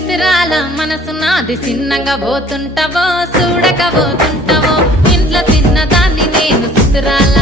సితిరాల మనసు నాది చిన్నగా పోతుంటావో చూడక పోతుంటావో ఇంట్లో చిన్నదాన్ని నేను సితిరాల